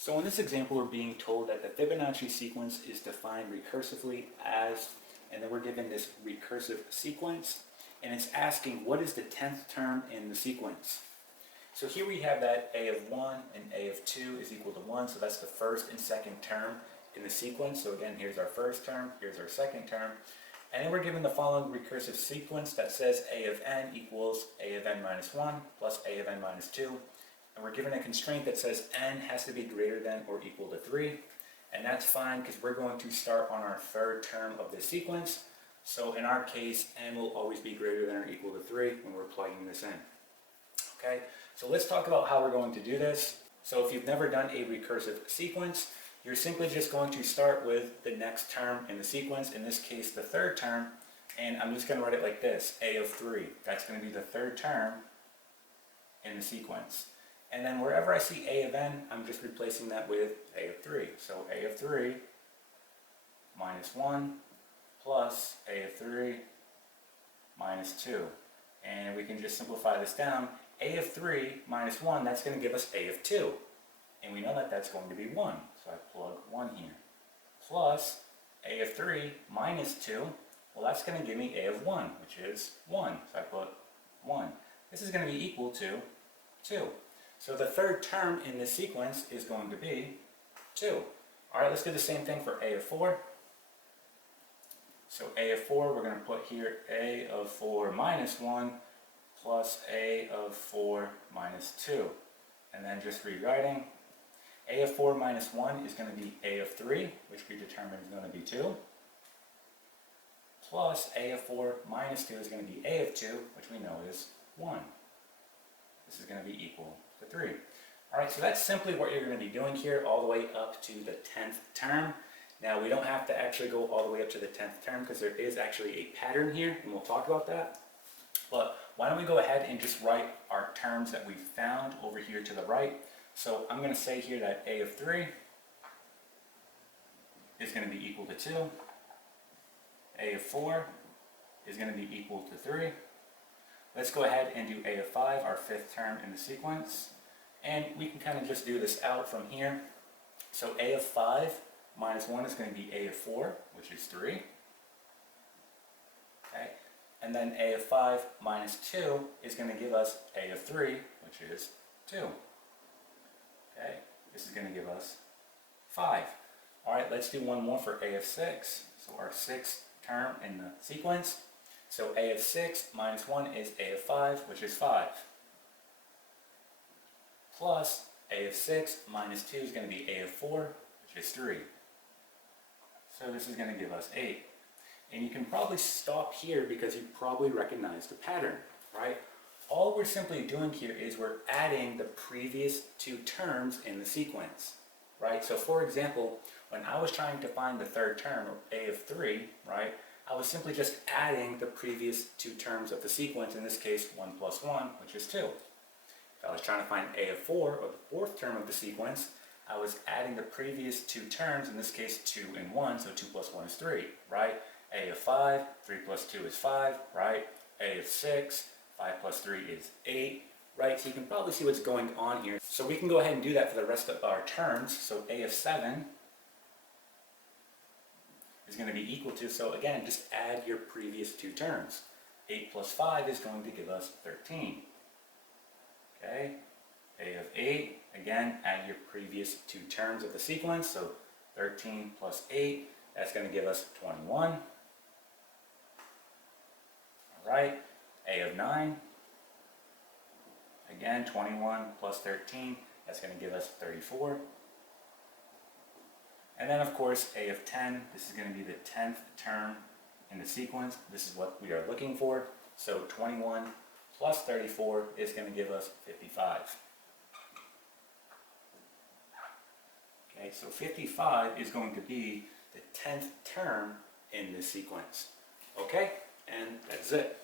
So in this example, we're being told that the Fibonacci sequence is defined recursively as, and then we're given this recursive sequence, and it's asking what is the 10th term in the sequence. So here we have that a of 1 and a of 2 is equal to 1, so that's the first and second term in the sequence. So again, here's our first term, here's our second term, and then we're given the following recursive sequence that says a of n equals a of n minus 1 plus a of n minus 2. And we're given a constraint that says n has to be greater than or equal to 3. And that's fine because we're going to start on our third term of the sequence. So in our case, n will always be greater than or equal to 3 when we're plugging this in. Okay, so let's talk about how we're going to do this. So if you've never done a recursive sequence, you're simply just going to start with the next term in the sequence, in this case the third term, and I'm just going to write it like this, a of 3. That's going to be the third term in the sequence. And then wherever I see a of n, I'm just replacing that with a of 3. So a of 3 minus 1 plus a of 3 minus 2. And we can just simplify this down. A of 3 minus 1, that's going to give us a of 2. And we know that that's going to be 1. So I plug 1 here. Plus a of 3 minus 2, well that's going to give me a of 1, which is 1. So I put 1. This is going to be equal to 2. So the third term in this sequence is going to be 2. Alright, let's do the same thing for a of 4. So a of 4, we're going to put here a of 4 minus 1 plus a of 4 minus 2. And then just rewriting, a of 4 minus 1 is going to be a of 3, which we determined is going to be 2. Plus a of 4 minus 2 is going to be a of 2, which we know is 1. This is going to be equal to 3. Alright, so that's simply what you're going to be doing here all the way up to the 10th term. Now we don't have to actually go all the way up to the 10th term because there is actually a pattern here, and we'll talk about that. But why don't we go ahead and just write our terms that we found over here to the right. So I'm going to say here that a of 3 is going to be equal to 2. A of 4 is going to be equal to 3. Let's go ahead and do a of 5, our fifth term in the sequence. And we can kind of just do this out from here. So a of 5 minus 1 is going to be a of 4, which is 3. Okay. And then a of 5 minus 2 is going to give us a of 3, which is 2. Okay. This is going to give us 5. Alright, let's do one more for a of 6. So our sixth term in the sequence. So a of 6 minus 1 is a of 5, which is 5. Plus a of 6 minus 2 is going to be a of 4, which is 3. So this is going to give us 8. And you can probably stop here because you probably recognize the pattern, right? All we're simply doing here is we're adding the previous two terms in the sequence, right? So for example, when I was trying to find the third term, a of 3, right? I was simply just adding the previous two terms of the sequence, in this case 1 plus 1, which is 2. If I was trying to find a of 4, or the fourth term of the sequence, I was adding the previous two terms, in this case 2 and 1, so 2 plus 1 is 3, right? A of 5, 3 plus 2 is 5, right? A of 6, 5 plus 3 is 8, right? So you can probably see what's going on here. So we can go ahead and do that for the rest of our terms. So a of 7 is going to be equal to, so again, just add your previous two terms. 8 plus 5 is going to give us 13. Okay, a of 8, again, add your previous two terms of the sequence, so 13 plus 8, that's going to give us 21. Alright, a of 9, again, 21 plus 13, that's going to give us 34. And then of course a of 10, this is going to be the 10th term in the sequence. This is what we are looking for. So 21 plus 34 is going to give us 55. Okay, so 55 is going to be the 10th term in this sequence. Okay, and that's it.